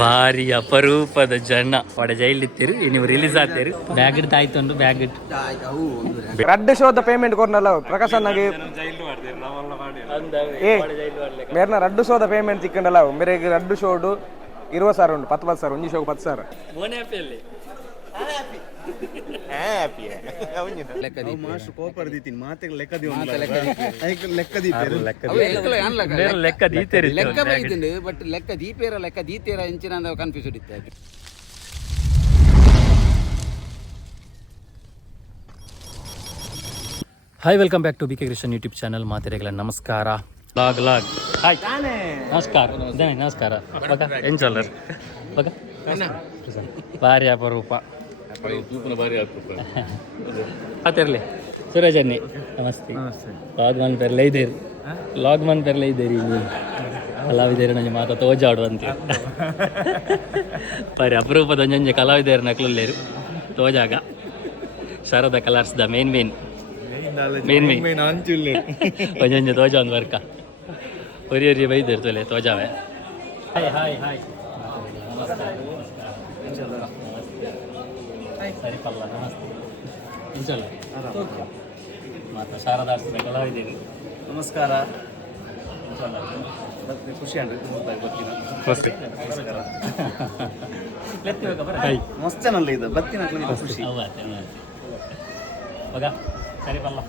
ಭಾರಿ ಅಪರೂಪದ ಜನ ಒಡ ಜೈಲ್ ಇತ್ತೀರು ನೀವು ರಿಲೀಸ್ ಆಗ್ತೀರಿ ಬ್ಯಾಗ್ ಇಡ್ತಾ ಆಯ್ತು ಒಂದು ಬ್ಯಾಗ್ ಇಟ್ಟು ರಡ್ಡು ಶೋದ ಪೇಮೆಂಟ್ ಕೊರ್ನಲ್ಲ ಪ್ರಕಾಶ್ ಅಣ್ಣಗೆ ಮೇರ್ನ ರಡ್ಡು ಶೋದ ಪೇಮೆಂಟ್ ತಿಕ್ಕಂಡಲ್ಲ ಮೇರೆಗೆ ರಡ್ಡು ಶೋಡು 20,000 ಉಂಟು 10,000 ಒಂಜಿ ಶೋಗೆ 10,000 hi welcome back to bkcreation YouTube channel ಮಾತೆರೆಗಳ ನಮಸ್ಕಾರ ಲಾಗ್ ಹಾಯ್ ನಮಸ್ಕಾರ ನಮಸ್ಕಾರ ಬಗ ಏನ್ ಚಲ್ಲರ್ ಬಗ ಭಾರಿ ಅಪರೂಪ ಮಾತಿರಲಿ ಸುರಜನ್ನಿ ನಮಸ್ತೆ ಲಾಗ್ ಮನ್ ಪೆರ್ಲೆ ಇದ್ದೀರಿ ನೀವು ಕಲಾವಿದರು ನಂಗೆ ಮಾತಾ ತೋಜಾಡುವಂತೆ ಭಾರಿ ಅಪರೂಪದ ಒಂಜೊಂಜೆ ಕಲಾವಿದರು ನಕ್ಲುಲ್ಲೇರು ತೋಜಾಗ ಶಾರದಾ ಕಲರ್ಸ್ದ ಮೇನ್ ಒಂಜೊಂಜೆ ತೋಜ ಒಂದು ವರ್ಕ ಒರಿ ಬೈದಿರು ತೊಲೆ ತೋಜಾವೆ ಹಾಯ್ ಸರಿ ಪಲ್ಲ ನಮಸ್ತೆ ಇಂಚಲ್ಲ ಮಾತಾ ಶಾರದಾರ್ಸಿದ ಕಲಾವಿದ್ದೀರಿ ನಮಸ್ಕಾರ ಖುಷಿ ಮಸ್ತ್ ಚಾನಲ್ ಇದು ಬತ್ತಿನ ಖುಷಿ ಮಗ ಸರಿ ಪಲ್ಲ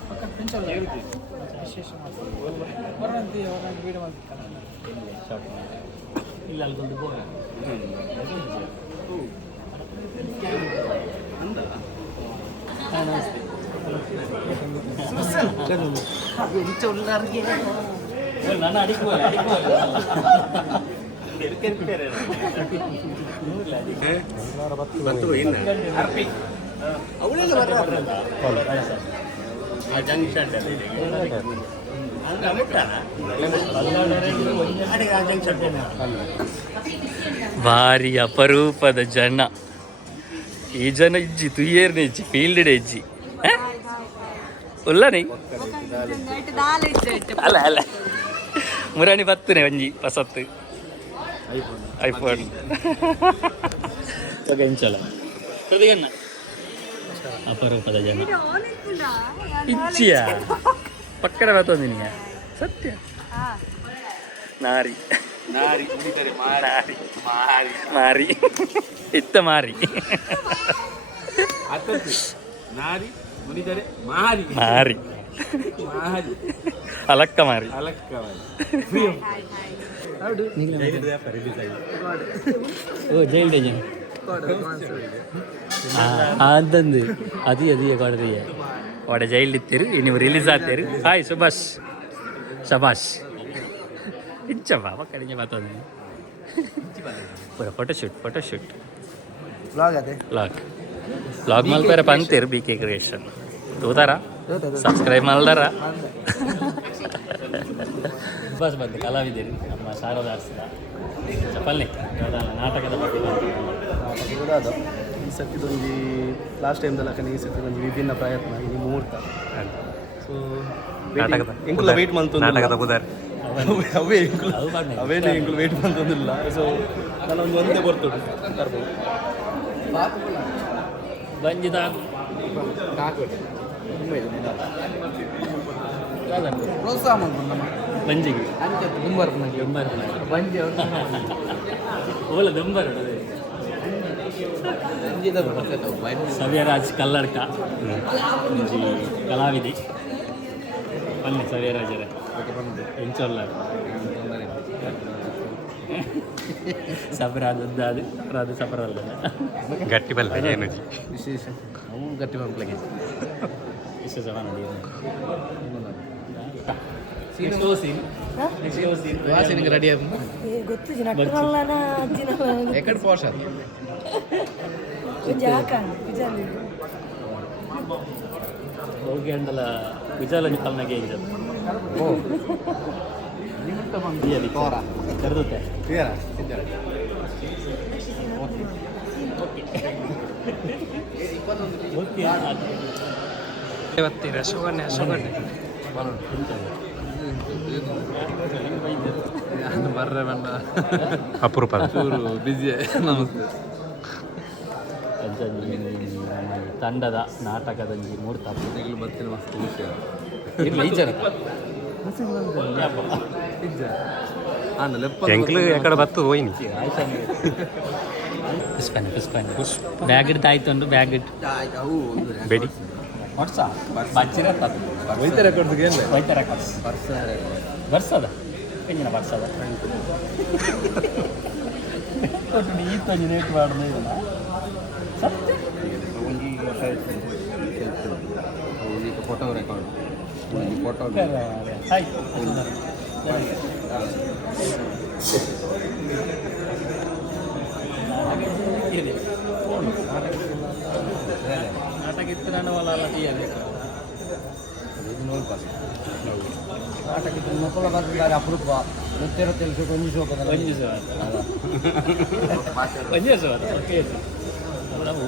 ಇಲ್ಲ ಅಲ್ಲೊಂದು ಬೋರ್ ನಾನು ಅಡಿಕೆ ಭಾರಿ ಅಪರೂಪದ ಜನ ಈ ಜನ ಇಜ್ಜಿ ತುಯ್ಯರ್ನ ಇಜ್ಜಿ ಫೀಲ್ಡ್ ಇಜ್ಜಿ ಉಲ್ಲನಿ ಅಲ್ಲ ಮುರಾಣಿ ಬತ್ತನೆ ಒಂಜಿ ಹೊಸತ್ತು ಐಫೋನ್ ಎಂಚಲ ಪ್ರತಿಗನ್ನ ಅಪರೂಪದ ಜನ ಇಚ್ಚಿಯ ಪಕ್ಕದ ಬರ್ತದೆ ನಿನಗೆ ಸತ್ಯ ನಾರಿ ಮಾರಿ ಇತ್ತ ಮಾರಿ ಮಾರಿ ಅಲಕ್ಕ ಮಾರಿ ಓ ಜೈಲ್ ಜನ ಅಂತಂದು ಅದೇ ಕೊಡ್ರಿ ಒಡ ಜೈಲ್ ಇತ್ತೀರು ನೀವು ರಿಲೀಸ್ ಆಗ್ತೀರಿ ಹಾಯ್ ಸುಭಾಷ್ ಶಬಾಷ್ ಇಚ್ಚಪ್ಪ ಕಡಿಮೆ ಮಾತಾಡ ಪೂರ ಫೋಟೋಶೂಟ್ ಬ್ಲಾಗ್ ಮಲ್ಪೇರ ಪಂತೀರು bkcreation ತೂತಾರ ಸಬ್ಸ್ಕ್ರೈಬ್ ಮಲ್ದಾರ ಬಸ್ ಬಂದು ಕಲಾವಿದ್ದೀರಿ ನಮ್ಮ ಶಾರದಾರ್ಸಿದ ಚಪ್ಪಲ್ನಿ ನಾಟಕದ ಬಗ್ಗೆ ಈ ಸತಿದೊಂದು ಲಾಸ್ಟ್ ಟೈಮ್ದಲ್ಲ ಈ ಸತಿದೊಂದು ವಿಭಿನ್ನ ಪ್ರಯತ್ನ ಈ ಮುಹೂರ್ತ ಸೊ ಎಂಕುಲ ವೇಟ್ ಮಂತು ನಾಟಕದ ಪುದರ್ ಅವೇ ಎಂಕುಲು ವೇಟ್ ಮಂತೊಂದಿಲ್ಲ ಸೊ ನಾನೊಂದು ಒಂದೇ ಬರ್ತದೆ ತರ್ಬೋದು ಬಂಜಿದ ಪ್ರೋತ್ಸಾಹ ಮಾಡ್ಬೋದು ಬಂಜಿಗೆ ಓಲ ದಂಬರ್ ಸವ್ಯರಾಜ್ ಕಲ್ಲಡ್ಕ ಕಲಾವಿದಿ ಬನ್ನಿ ಸವ್ಯರಾಜರ ಎಂಚೊಲ್ಲ ಸಬ್ರಾದದ್ದಾದು ರಾದು ಸಪರಲ್ಲ ಗಟ್ಟಿ ಬಲ್ಲ ಏನು ವಿಶೇಷ ಅವು ಗಟ್ಟಿ ಬಲ್ಲಾಗೆ ವಿಶೇಷ ಮಾಡಿ ರೆಡಿ ಎಕಡೆ ಪೋಷ ಹೋಗಿ ಅಂಡಲ ವಿಜಾಲ ನಿಪಲ್ನಾಗೆ ಕರೆದುತ್ತೆ ಇವತ್ತಿನ ಸುಗನ್ಯ ಬರ್ರೆ ಬಣ್ಣ ಅಪರೂಪದ ಚೂರು ಬಿಜಿ ನಮಸ್ತೆ ತಂಡದ ನಾಟಕದಂಜಿ ಮೂರ್ತ ಈಗಲೂ ಬರ್ತೀನಿ ಮಸ್ತ್ ವಿಷಯ ಎಂಕ್ಲು ಎಕಡೆ ಬತ್ತು ಹೋಯ್ನಿ ಪುಷ್ಪನೆ ಪುಷ್ಪನೆ ಬ್ಯಾಗ್ ಇಡ್ದು ಆಯ್ತು ಬ್ಯಾಗ್ ಇಟ್ಟು ಬೇಡಿ ಬರ್ಸದ ಎಂಜಿನ ಬರ್ಸದ ಈತೊಂದು ನೇಟ್ ಮಾಡಿದ ಇದನ್ನ ಸತ್ಯ ಫೋಟೋ ರೆಕಾರ್ಡ್ ಫೋಟೋ ಆಯ್ತು ನಾಟಕ ಇತ್ತು ನಾನು ಅಲ್ಲ ತೀಯಬೇಕು ನಾಟಕ ಇತ್ತು ಮಕ್ಕಳ ಬರ್ತಿದ್ದಾರೆ ಅಪರೂಪ ನೃತ್ಯ తెలుసు కొంచెం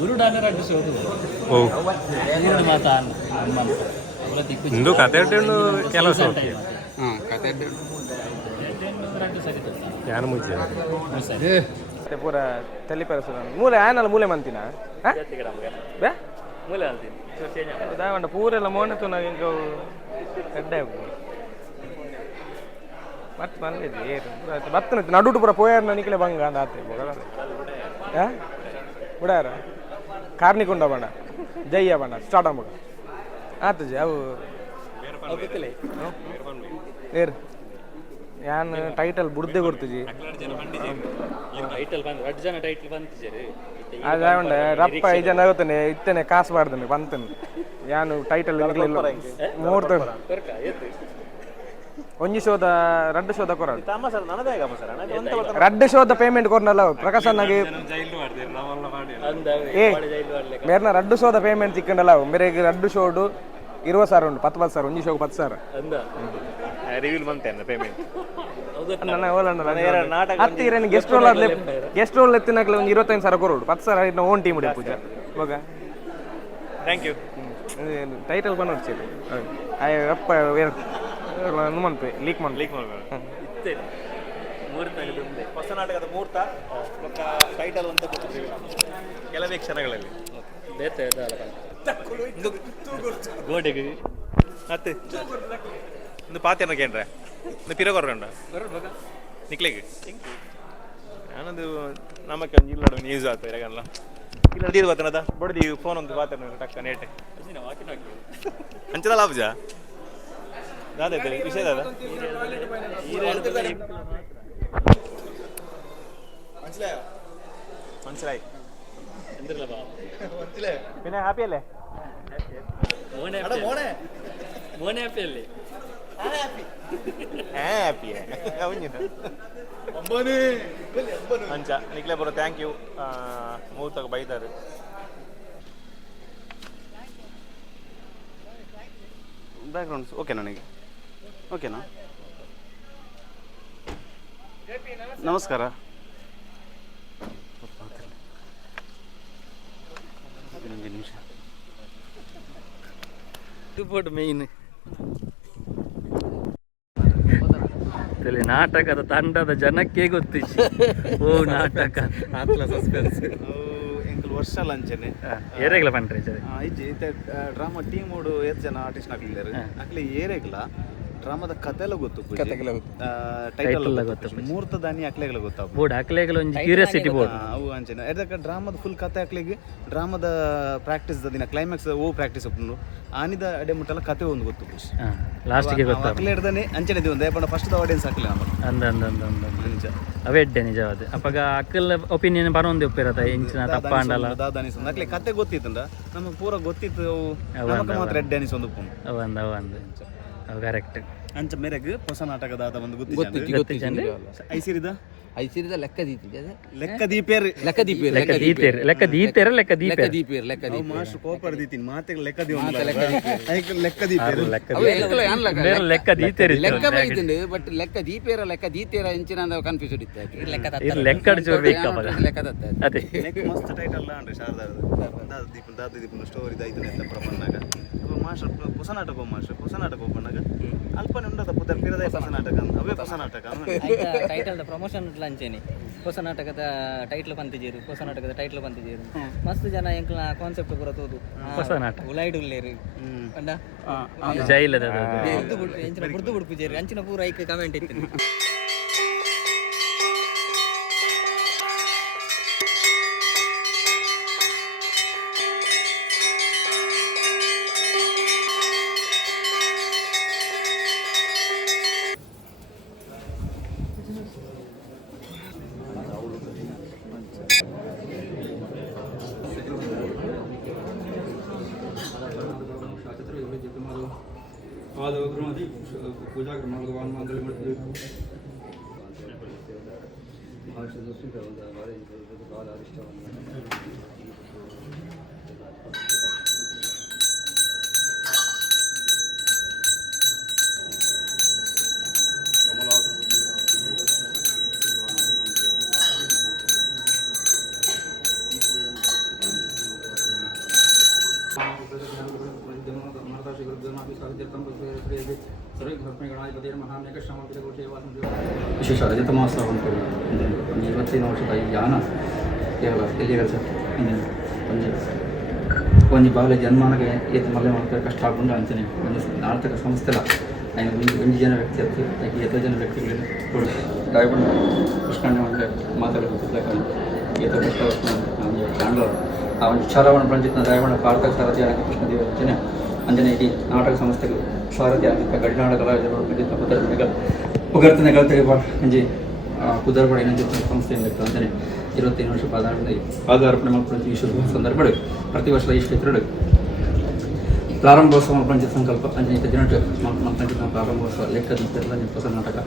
ಊರು ಡಾನೆ ರಡ್ಡು ಶೋದು ಊರು ಮಾತ ಇಂದು ಕತೆ ಕೆಲಸ ಕತೆ ರಡ್ಡು ಸರಿ ಯಾರು ಮುಚ್ಚಿ ಪೂರ ತಲೆ ಪರಿಸರ ಮೂಲೆ ಆನಲ್ಲ ಮೂಲೆ ಮಂತಿನ ಮೂಲೆ ಅಂತೀನಿ ದಾವಂಡ ಪೂರೆಲ್ಲ ಮೋನತ್ತು ನಾವು ಹಿಂಗೆ ಎಡ್ಡೆ ಮತ್ತೆ ಬಂದಿದ್ವಿ ಬತ್ತನ ನಡುಟು ಪೂರ ಪೋಯಾರ ನಿಕ್ಲೆ ಬಂಗ ಅಂತ ಆತೆ ಬಿಡಾರ ಕಾರ್ನಿಕೊಂಡ ಬಣ್ಣ ಜಯ್ಯ ಬಣ್ಣ ಸ್ಟಾರ್ಟ್ ಆಗ್ಬೇಕ ಆತು ಜಿ ಅವು ಏರ್ ಯಾನ್ ಟೈಟಲ್ ಬುಡ್ದೆ ಕೊಡ್ತೀಜಿ ಅದಾವಂಡ ರಪ್ಪ 5 ಜನ ಆಗುತ್ತಾನೆ ಇತ್ತೇನೆ ಕಾಸು ಮಾಡ್ತಾನೆ ಬಂತನು ಯಾನು ಟೈಟಲ್ ಮೂರ್ತ ಒಂಜಿ ಶೋದ ರಡ್ಡು ಶೋದ ಕೊರ ರಡ್ಡು ಶೋದ ಪೇಮೆಂಟ್ ಕೊರ್ನಲ್ಲ ಪ್ರಕಾಶನಾಗಿ ಏ ಮೇರ್ನ ರಡ್ಡು ಶೋದ ಪೇಮೆಂಟ್ ತಿಕ್ಕಂಡಲ್ಲ ಮೇರೆಗೆ ರಡ್ಡು ಶೋಡು 20,000 ಉಂಟು 10,000 ಒಂಜಿ ಶೋಗೆ 10,000 ರಿವೀಲ್ ಮಂತೇನ ಪೇಮೆಂಟ್ ಗೆಸ್ಟ್ ರೋಲ್ ಎತ್ತಿನಾಗ್ಲಿ ಒಂದು 25,000 ಕೊರೋಡು 10,000 ಓನ್ ಟೀಮ್ ಪೂಜಾ ಇವಾಗ ಥ್ಯಾಂಕ್ ಯು ಟೈಟಲ್ ಬಂದು ನೋಡ್ತೀವಿ ಅಪ್ಪ ಮನ್ಪೆ ಲೀಕ್ ಇತ್ತೇನೆ ಹೊಸ ನಾಟಕದ ಮುಹೂರ್ತ ಟೈಟಲ್ ಅಂತ ಗೊತ್ತಿದ್ದೀವಿ ಕೆಲವೇ ಕ್ಷಣಗಳಲ್ಲಿ ಗೋಡೆಗೆ ಮತ್ತೆ ಒಂದು ಪಾತ್ಯನ ಕೇಂದ್ರ ಒಂದು ಪಿರ ಕೊರ್ಕಂಡ ನಿಕ್ಲೆಗೆ ನಾನದು ನಮ್ಮಕ್ಕೆ ಒಂದು ಇಲ್ಲ ನ್ಯೂಸ್ ಆಯ್ತು ಇರಗಲ್ಲ ಇಲ್ಲ ದೀರ್ ಬತ್ತನದ ಬಡ್ದಿ ಫೋನ್ ಒಂದು ಪಾತ್ಯನ ಟಕ್ಕ ನೇಟೆ ಅಂಚದ ಲಾಭಜ ದಾದ ವಿಷಯ ದಾದ മനസ്സിലായി പിന്നെ ഹാപ്പി അല്ലേ മോനെ ഹാപ്പി അല്ലേ ഹാപ്പി ಅಂಚ ನಿಕ್ಲೆ ಬರೋ ಥ್ಯಾಂಕ್ ಯು ಮೂರ್ತಕ್ಕೆ ಬೈತಾರೆ ಬ್ಯಾಕ್ಗ್ರೌಂಡ್ಸ್ ಓಕೆ ನನಗೆ ಓಕೆನಾ ನಮಸ್ಕಾರ ನಿಮಿಷ ಫೋಟೋ ಮೇಯ್ನ್ ನಾಟಕದ ತಂಡದ ಜನಕ್ಕೆ ಗೊತ್ತಿತ್ತು ಓ ನಾಟಕ ಸಸ್ಪೆನ್ಸ್ ಎಂಕಲ್ ವರ್ಷ ಲಂಚನೆ ಏರೆಗ್ಲ ಪಂಡ್ರೆ ಇಜ್ಜಿ ಡ್ರಾಮಾ ಟೀಮ್ ಓಡು 8 ಜನ ಆರ್ಟಿಸ್ಟ್ ಹಾಕ್ಲಿದ್ದಾರೆ ಹಾಕ್ಲಿ ಏರೆಗ್ಲ ಡ್ರಾಮಾದ ಕಥೆಲ್ಲ ಗೊತ್ತು ಟೈಟಲ್ ಗೊತ್ತು ಮೂರ್ತ ದಾನಿ ಹಾಕ್ಲೆಗ್ಲ ಗೊತ್ತಾಗ ಬೋರ್ಡ್ ಹಾಕ್ಲೆಗ್ಲ ಒಂದು ಕ್ಯೂರಿಯಾಸಿಟಿ ಬೋರ್ಡ್ ಅವು ಅಂಚನೆ ಅದಕ್ಕೆ ಡ್ರಾಮಾದ ಫುಲ್ ಕಥೆ ಹಾಕ್ಲಿಗೆ ಡ್ರಾಮಾದ ಪ್ರಾಕ್ಟೀಸ್ ದಿನ ಕ್ಲೈಮ್ಯಾಕ್ಸ್ ಓ ಪ್ರಾಕ್ಟೀಸ್ ಒಪ್ಪನು ಆನಿದ ಅಡೆ ಮುಟ್ಟಲ್ಲ ಕತೆ ಒಂದು ಗೊತ್ತು ಲಾಸ್ಟ್ಗೆ ಗೊತ್ತಾಗ ಹಾಕ್ಲೆ ಹಿಡ್ದಾನೆ ಅಂಚನೆ ಒಂದು ಬಣ್ಣ ಫಸ್ಟ್ ಆಡಿಯನ್ಸ್ ಹಾಕ್ಲಿ ಅಂದ ಅವೇ ಎಡ್ಡೆ ನಿಜವಾದ ಅಪ್ಪಾಗ ಅಕ್ಕಲ ಒಪಿನಿಯನ್ ಬರೋಂದು ಒಪ್ಪಿರತ್ತ ಇಂಚಿನ ತಪ್ಪ ಅಂಡಲ್ಲ ಅನಿಸೊಂದು ಹಾಕ್ಲಿ ಕತೆ ಗೊತ್ತಿತ್ತಂದ ನಮಗೆ ಪೂರ ಗೊತ್ತಿತ್ತು ನಮಗೆ ಮಾತ್ರ ಎಡ್ಡೆ ಅನಿಸೊಂದು ಅವಂದ ಅವು ಕರೆಕ್ಟ್ ಅಂಚ ಮೇರೆಗೆ ಹೊಸ ನಾಟಕದ ಒಂದು ಗೊತ್ತಿತ್ತು ಗೊತ್ತಿತ್ತು ಐಸಿರಿದ ಐಸಿರಿದ ಲೆಕ್ಕ ದೀತಿದೆ ಲೆಕ್ಕ ದೀಪೇರಿ ಮಾಸ್ಟರ್ ಕೋಪರ್ ದೀತೀನಿ ಮಾತೆ ಲೆಕ್ಕ ದೀಪೇರಿ ಲೆಕ್ಕ ಬೈತಿಂಡು ಬಟ್ ಲೆಕ್ಕ ದೀಪೇರ ಎಂಚಿನ ಕನ್ಫ್ಯೂಸ್ ಇತ್ತು ಲೆಕ್ಕ ಮಸ್ತ್ ಟೈಟಲ್ ಅಂದ್ರೆ ಶಾರದಾದ ದೀಪನ ಸ್ಟೋರಿ ಇದಾಯ್ತು ಅಂತ ಪ್ರಪನ್ನಾಗ ಮಾಸ್ಟರ್ ಹೊಸ ನಾಟಕ ಹೊಸ ನಾಟಕ ಬಂದಾಗ ಅಲ್ಪನೆ ಉಂಡದ ಪುದರ್ ಪಿರದೇ ಹೊಸ ನಾಟಕ ಅವೇ ಹೊಸ ನಾಟಕ ಟೈಟಲ್ ಪ್ರಮೋಷನ್ ಲಂಚೇನಿ ಹೊಸ ನಾಟಕದ ಟೈಟ್ಲ್ ಬಂತಿಜೇರು ಹೊಸ ನಾಟಕದ ಟೈಟ್ಲ್ ಬಂತಿಜೇರು ಮಸ್ತ್ ಜನ ಎಂಕ್ಲ ಕಾನ್ಸೆಪ್ಟ್ ಪೂರ ತೋದು ಹೊಸ ನಾಟಕ ಉಲೈಡ್ ಉಲ್ಲೇರು ಅಂಡ ಜೈಲದ ಎಂಚಿನ ಬುರ್ದು ಬುಡ್ಪುಜೇರು ಅಂಚಿನ ಪೂರ ಐಕ್ ಕಮೆಂಟ್ ಇತ್ತು पूजा कर भगवान मंगल ವಿಶೇಷ ರಜತ ಮಹೋತ್ಸವ ಅಂತ ಒಂದು 25 ವರ್ಷದ ಈ ಯಾನ ಕೇವಲ ಎಲ್ಲಿರಸ ಒಂಜಿ ಬಾಲ್ಯ ಜನ್ಮಾನಗೆ ಏತು ಮಲ್ಲೆ ಮಾಡ್ತಾರೆ ಕಷ್ಟ ಆಗುಂಡು ಅಂಚನೆ ಒಂದು ನಾಟಕ ಸಂಸ್ಥೆಲ ఆయన ಒಂದು ಜನ ವ್ಯಕ್ತಿ ಹತ್ತು ಎಷ್ಟೋ ಜನ ವ್ಯಕ್ತಿಗಳನ್ನು ಕೊಡು ಗಾಯಗೊಂಡು ಕೃಷ್ಣಣ್ಣ ಅಂದರೆ ಮಾತಾಡೋದು ಏತೋ ಕಷ್ಟ ಕಾಂಡ್ಲ ಆ ಒಂದು ವಿಚಾರವನ್ನು ಬಂದಿತ್ತು ಗಾಯಗೊಂಡ ಭಾರತ ಸಾರಥಿ ಆಗಿ ಕೃಷ್ಣ ದೇವ ಅಂಚನೆ ಅಂಜನೆ ಇಡೀ ನಾಟಕ ಸಂಸ್ಥೆಗಳು ಸಾರಥಿ ಆಗಿದ್ದ ಗಡಿನಾಡ ಕಲಾವಿದರು ಬಿದ್ದಿದ್ದ ಪುದರ್ ಉಗರ್ತಿನ ಕಲ್ತಿಗೆ ಒಂಜಿ ಪುದರ್ ಪಡೆ ಏನಂತ ಸಂಸ್ಥೆಯಿಂದ ಇತ್ತು ಅಂಜನೆ 25 ವರ್ಷ ಪಾದಾರ್ಪಣೆ ಮಾಡ್ಕೊಂಡು ಈ ಶುದ್ಧ ಸಂದರ್ಭಗಳು ಪ್ರತಿ ವರ್ಷ ಈ ಕ್ಷೇತ್ರಗಳು ಪ್ರಾರಂಭೋತ್ಸವ ಪ್ರಪಂಚ ಸಂಕಲ್ಪ ಅಂಜನೆ ದಿನಟ್ಟು ಮಂತ್ರಿನ ಪ್ರಾರಂಭೋತ್ಸವ ಲೆಕ್ಕದಿದ್ದೆಲ್ಲ ಹೊಸ ನಾಟಕ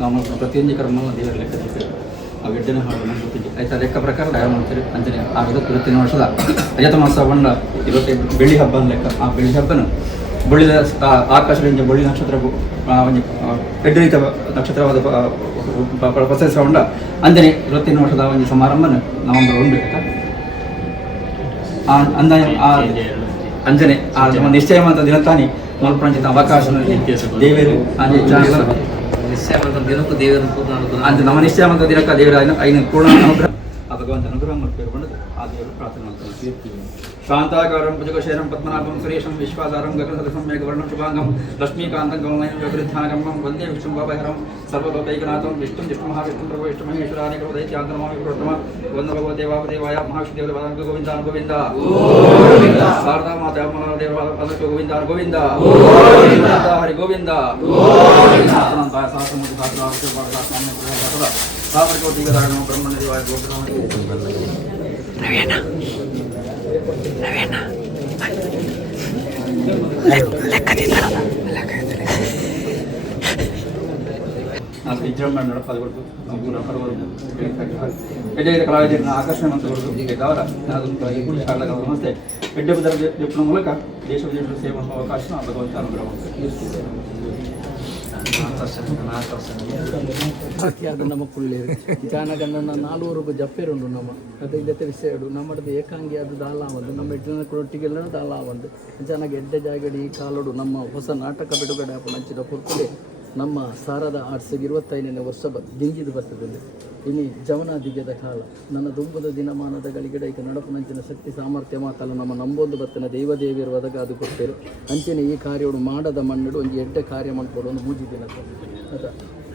ನಾವು ಪ್ರತಿಯೊಂದು ಕರ್ಮಲ್ಲ ದೇವರ ಲೆಕ್ಕದಿದ್ದೇವೆ ಆ ಗೆಡ್ಡನ ಹಾಡು ನಮ್ಗೆ ಗೊತ್ತಿದೆ ಆಯ್ತಾ ಲೆಕ್ಕ ಪ್ರಕಾರ ತಯಾರು ಮಾಡ್ತೀರಿ ಅಂಜನೆ ಆಗೋದು 25 ವರ್ಷದ ರಜತ ಮಹೋತ್ಸವ ಬಂಡ 25 ಬೆಳ್ಳಿ ಹಬ್ಬ ಲೆಕ್ಕ ಆ ಬೆಳ್ಳಿ ಹಬ್ಬನ ಬಳ್ಳಿದ ಆಕಾಶದಿಂದ ಬಳ್ಳಿ ನಕ್ಷತ್ರ ಒಂದು ಎಡ್ಡರಿತ ನಕ್ಷತ್ರವಾದ ಪ್ರಸರಿಸ ಉಂಡ ಅಂಜನೆ 25 ವರ್ಷದ ಒಂದು ಸಮಾರಂಭನ ನವೆಂಬರ್ 1 ಅಂದ ಅಂಜನೆ ನಮ್ಮ ನಿಶ್ಚಯವಂತ ದಿನ ತಾನೇ ಮಲ್ಪಂಚಿತ ಅವಕಾಶ ದೇವರು ನಿಶ್ಚಯವಂತ ದಿನಕ್ಕೂ ದೇವರು ಅಂತ ನಮ್ಮ ನಿಶ್ಚಯವಂತ ದಿನಕ್ಕ ದೇವರ ಐನ ಪೂರ್ಣ ಅನುಗ್ರಹ ಆ ಭಗವಂತ ಅನುಗ್ರಹ ಮಾಡ್ಕೊಂಡು ಆ ದೇವರು ಪ್ರಾರ್ಥನೆ ಮಾಡ್ತಾರೆ ಶಾಂತಾಕಾರಂ ಭುಜಗಶೇರಂ ಪದ್ಮನಾಭಂ ಸುರೇಶಂ ವಿಶ್ವಾಸಾರಂ ಗಗನಸದಸಂ ಮೇಘವರ್ಣಂ ಶುಭಾಂಗಂ ಲಕ್ಷ್ಮೀಕಾಂತಂ ಗಮನಂ ವ್ಯವೃದ್ಧಾನಗಮಂ ವಂದೇ ವಿಷ್ಣುಭಾಭಯಹರಂ ಸರ್ವಲೋಕೈಕನಾಥಂ ವಿಷ್ಣುಂ ವಿಷ್ಣುಮಹಾವಿಷ್ಣುಂ ಪ್ರಭು ವಿಷ್ಣುಮಹೇಶ್ವರಾನಿ ದೈತ್ಯಾಂತನಮಾಮಿ ಪ್ರೋತ್ತಮ ವಂದ ಭಗವದೇವಾದೇವಾಯ ಮಹಾವಿಷ್ಣುದೇವರ ಪದಾಂಕ ಗೋವಿಂದ ಗೋವಿಂದ ಶಾರದಾ ಮಾತಾ ದೇವರ ಪದಾಂಕ ಗೋವಿಂದ ಗೋವಿಂದ ಹರಿ ಗೋವಿಂದ ಬ್ರಹ್ಮಣ್ಯ ದೇವಾಯ ವಿಜೃಂಭಣೆ ನಡೆಪದು ಎಡ್ಡೆ ಕಲಾವಿದರನ್ನು ಆಕರ್ಷಣೆ ಮಂತ್ರಿಗಳು ಅವರ ಗುಡಿ ಶಾಲೆಗಳ ಸಂಸ್ಥೆ ಎಡ್ಡೆ ಪದರ ಜಪ್ಪನ ಮೂಲಕ ದೇಶ ವಿದೇಶದ ಸೇವಾ ಅವಕಾಶ ಭಗವಂತ ಅನುಗ್ರಹ ಅದು ನಮ್ಮ ಕುಳ್ಳೇರು ಜಾನಗನ್ನ 4 ರೂಪಾಯಿ ಜಪ್ಪೇರುಂಡು ನಮ್ಮ ಅದೈದತೆ ವಿಷಯಡು ನಮ್ಮದು ಏಕಾಂಗಿ ಅದು ದಾಲಾವಂದು ನಮ್ಮ ಎಡ್ಡಿನ ಕೊಟ್ಟಿಗೆಲ್ಲ ದಾಲಾವಂದು ಜನಗೆ ಎಡ್ಡೆ ಜಾಗಡಿ ಕಾಲೋಡು ನಮ್ಮ ಹೊಸ ನಾಟಕ ಬಿಡುಗಡೆ ಹಂಚಿದ ಪುರ್ತಲೆ ನಮ್ಮ ಸಾರದ ಆರ್ಟ್ಸಿಗೆ 25ನೇ ವರ್ಷ ದಿಂಗಿದು ಬರ್ತದೆ ಇನ್ನು ಜವನ ದಿಗ್ಗದ ಕಾಲ ನನ್ನ ದುಂಬದ ದಿನಮಾನದ ಗಳಿಗೆಡೈಕ ನಡಪುನಂಚಿನ ಶಕ್ತಿ ಸಾಮರ್ಥ್ಯ ಮಾತಲ್ಲ ನಮ್ಮ ನಂಬೊಂದು ಬತ್ತನ ದೇವದೇವಿಯರು ಒದಗ ಅದು ಕೊಡ್ತೇವೆ ಅಂಚೆನೆ ಈ ಕಾರ್ಯವನ್ನು ಮಾಡದ ಮಣ್ಣಡು ಒಂದು ಎಡ್ಡೆ ಕಾರ್ಯ ಮಾಡ್ಕೊಡು ಒಂದು ಮೂಜಿ ದಿನ ಅದ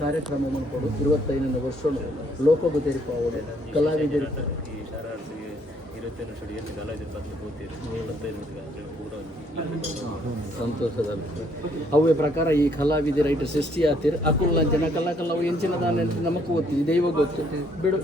ಕಾರ್ಯಕ್ರಮ ಮಾಡ್ಕೊಡು 25ನೇ ವರ್ಷ ಲೋಕಗು ತೆರಿಪಾವಡು ಕಲಾವಿದರು ಸಂತೋಷದಲ್ಲಿ ಅವೇ ಪ್ರಕಾರ ಈ ಕಲಾವಿದ ರೈಟ್ ಸೃಷ್ಟಿ ಆತಿರ್ ಅಕುಲ್ ಜನ ಕಲಾಕಲ್ಲ ಎಂಚಿನ ದಾನ ನಮಕ್ ಗೊತ್ತಿ ದೈವ ಗೊತ್ತು ಬಿಡು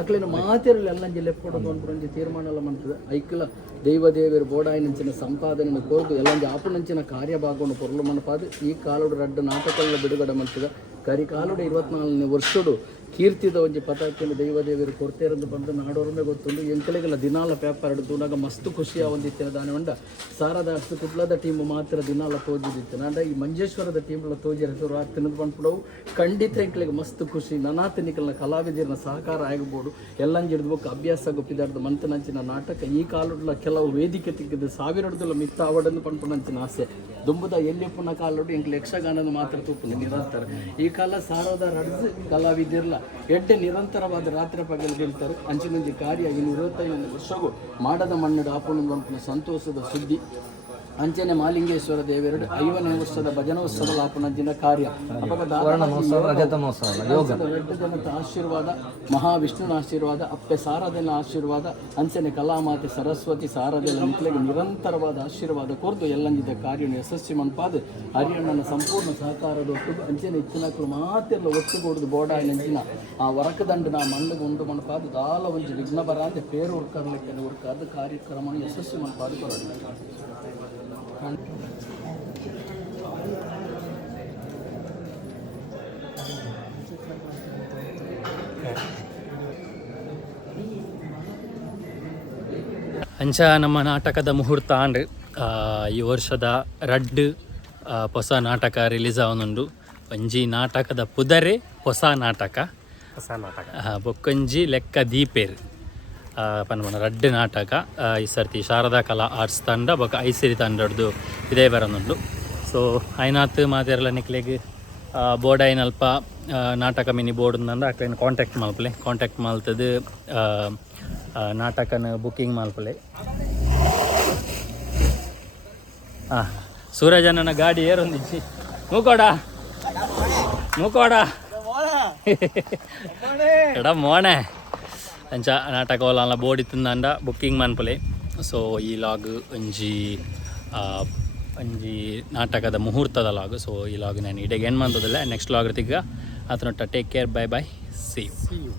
ಆಕಲಿನ ಮಾತಿರಲಿ ಎಲ್ಲ ಲೆಪ್ಪೊಡೋದು ಅನ್ಕೊಂಡು ತೀರ್ಮಾನ ಎಲ್ಲ ಮಾಡ್ತದೆ ಐಕಲ ದೈವ ದೇವರು ಬೋಡಾಯಿನಂಚಿನ ಸಂಪಾದನೆ ಕೋರ್ದು ಎಲ್ಲ ಆಪುನಂಚಿನ ಕಾರ್ಯಭಾಗವನ್ನು ಪೊರ್ಲು ಮನಪಾದ ಈ ಕಾಲೋಡು ರಡ್ಡ ನಾಟಕಗಳ ಬಿಡುಗಡೆ ಮಾಡ್ತದೆ ಕರಿ ಕಾಲುಡು 24ನೇ ವರ್ಷಡು ಕೀರ್ತಿದ ಒಂಜಿ ಪತಾಕೆಯನ್ನು ದೈವದೇವರು ಕೊಡ್ತೇರಂದು ಬಂದು ನಾಡೋರ್ಮೆ ಗೊತ್ತುಂಡು ಎಂಕಲೆಗೆಲ್ಲ ದಿನಾಲ ಪೇಪರ್ ಹಿಡಿದು ಮಸ್ತ್ ಖುಷಿಯ ಒಂದಿತ್ತಿನ ದಾನೆ ಉಂಡ ಸಾರದ ಅಷ್ಟು ಕುಟ್ಲದ ಟೀಮ್ ಮಾತ್ರ ದಿನಾಲ ತೋಜಿದಿತ್ತು ನಾಡ ಈ ಮಂಜೇಶ್ವರದ ಟೀಮ್ಲ ತೋಜಿ ಹೆಸರು ತಿನ್ನದು ಬಂದ್ಬಿಡವು ಖಂಡಿತ ಎಂಕ್ಲೆಗೆ ಮಸ್ತ್ ಖುಷಿ ನನಾತಿನಿಕಲ್ನ ಕಲಾವಿದರನ್ನ ಸಹಕಾರ ಆಗಬಹುದು ಎಲ್ಲಂಜಿ ಹಿಡಿದ್ಬೇಕು ಅಭ್ಯಾಸ ಗೊಪ್ಪಿದಾರ್ದು ಮಂತನಂಚಿನ ನಾಟಕ ಈ ಕಾಲುಡ್ಲ ಕೆಲವು ವೇದಿಕೆ ತೆಗೆದು ಸಾವಿರಡ್ದಲ್ಲ ಮಿತ್ತ ಅವಡನ್ನು ಪಂಪುನಂಚಿನ ಆಸೆ ದುಂಬುದ ಎಲ್ಲಿ ಪುನಃ ಕಾಲೋಡು ಎಂಕ್ಲೆ ಯಕ್ಷಗಾನದ ಮಾತ್ರ ತೂಪುನ ನಿರಂತರ ಈ ಕಾಲ ಸಾರದ ರಡ್ದು ಕಲಾವಿದಿರ್ಲ ಎಡ್ಡೆ ನಿರಂತರವಾದ ರಾತ್ರಿ ಪಗಲು ಗೆಲ್ತಾರೆ ಅಂಚಿನೊಂದು ಕಾರ್ಯ 25 ವರ್ಷಗೂ ಮಾಡದ ಮಣ್ಣಡು ಆಪುಣ ಬಂಪಿನ ಸಂತೋಷದ ಸುದ್ದಿ ಅಂಚನೆ ಮಾಲಿಂಗೇಶ್ವರ ದೇವೆರಡು 50ನೇ ವರ್ಷದ ಭಜನೋತ್ಸವ ಆಪುನಂಚಿನ ಕಾರ್ಯ ಜನತ ಆಶೀರ್ವಾದ ಮಹಾವಿಷ್ಣುನ ಆಶೀರ್ವಾದ ಅಪ್ಪೆ ಸಾರದೆನ ಆಶೀರ್ವಾದ ಅಂಚನೆ ಕಲಾಮಾತೆ ಸರಸ್ವತಿ ಸಾರದೆಲ್ಲ ಮಕ್ಕಳಿಗೆ ನಿರಂತರವಾದ ಆಶೀರ್ವಾದ ಕೊರ್ದು ಎಲ್ಲಂಜಿದ ಕಾರ್ಯ ಯಶಸ್ವಿ ಮನ್ಪಾದ ಹರಿಯಣ್ಣನ ಸಂಪೂರ್ಣ ಸಹಕಾರದ ಒಟ್ಟು ಅಂಚನೆ ಇತ್ತಿನಕ್ಕಳು ಮಾತೆಲ್ಲ ಒಟ್ಟುಗೂಡುದು ಬೋಡಾಯಿನಂಚಿನ ಆ ವರಕದಂಡನ ಮಣ್ಣಗೆ ಉಂಡು ಮನ್ಪಾದ ದಾಲ ಒಂಜಿ ವಿಘ್ನ ಬರ ಅಂದ್ರೆ ಪೇರು ಹುಡ್ಕರ್ಲಿಕ್ಕೆ ಹುಡ್ಕಾದ ಕಾರ್ಯಕ್ರಮ ಯಶಸ್ವಿ ಮನ್ಪಾದ ಕೊರಡು ಅಂಚ ನಮ್ಮ ನಾಟಕದ ಮುಹೂರ್ತ ಅಂಡ್ ಈ ವರ್ಷದ ರಡ್ ಹೊಸ ನಾಟಕ ರಿಲೀಸ್ ಆವನುಂಡು ಒಂಜಿ ನಾಟಕದ ಪುದರೆ ಹೊಸ ನಾಟಕ ಬೊಕ್ಕೊಂಜಿ ಲೆಕ್ಕ ದೀಪೇರ್ ಪನ್ಪನ ರಡ್ಡ್ ನಾಟಕ ಈ ಸರ್ತಿ ಶಾರದಾ ಕಲಾ ಆರ್ಟ್ಸ್ ತಂಡ ಬೊಕ ಐಸಿರಿ ತಂಡದ್ದು ಇದೇ ಬರೋನುಂಡು ಸೊ ಐನಾತ್ ಮಾತೆರ್ಲ ನಿಕ್ಲೆಗ್ ಬೋರ್ಡ್ ಐನಲ್ಪ ನಾಟಕ ಮಿನಿ ಬೋರ್ಡ್ ನಂದು ಅಕ್ಲೇನು ಕಾಂಟ್ಯಾಕ್ಟ್ ಮಲ್ತದು ನಾಟಕನ ಬುಕ್ಕಿಂಗ್ ಮಲ್ಪಲೆ ಸೂರಜನ ಗಾಡಿ ಏರೊಂದಿಜ್ಜಿ ಮೂಕೋಡ ಎಡ ಮೋಣೆ ಅಂಚ ನಾಟಕ ಒಲ್ಲ ಬೋರ್ಡ್ ಇತ್ತಂದ ಬುಕ್ಕಿಂಗ್ ಮನ್ಪಲೆ ಸೊ ಈ ಲಾಗ್ ಒಂಜಿ ನಾಟಕದ ಮುಹೂರ್ತದ ಲಾಗ್ ಸೊ ಈ ಲಾಗ್ ನಾನು ಇಡೆಗೆ ಏನು ಮಾಡ್ತದಲ್ಲ ನೆಕ್ಸ್ಟ್ ಲಾಗ್ ತಿರ್ಗ ಅದನ್ನೊಟ್ಟ take care bye see you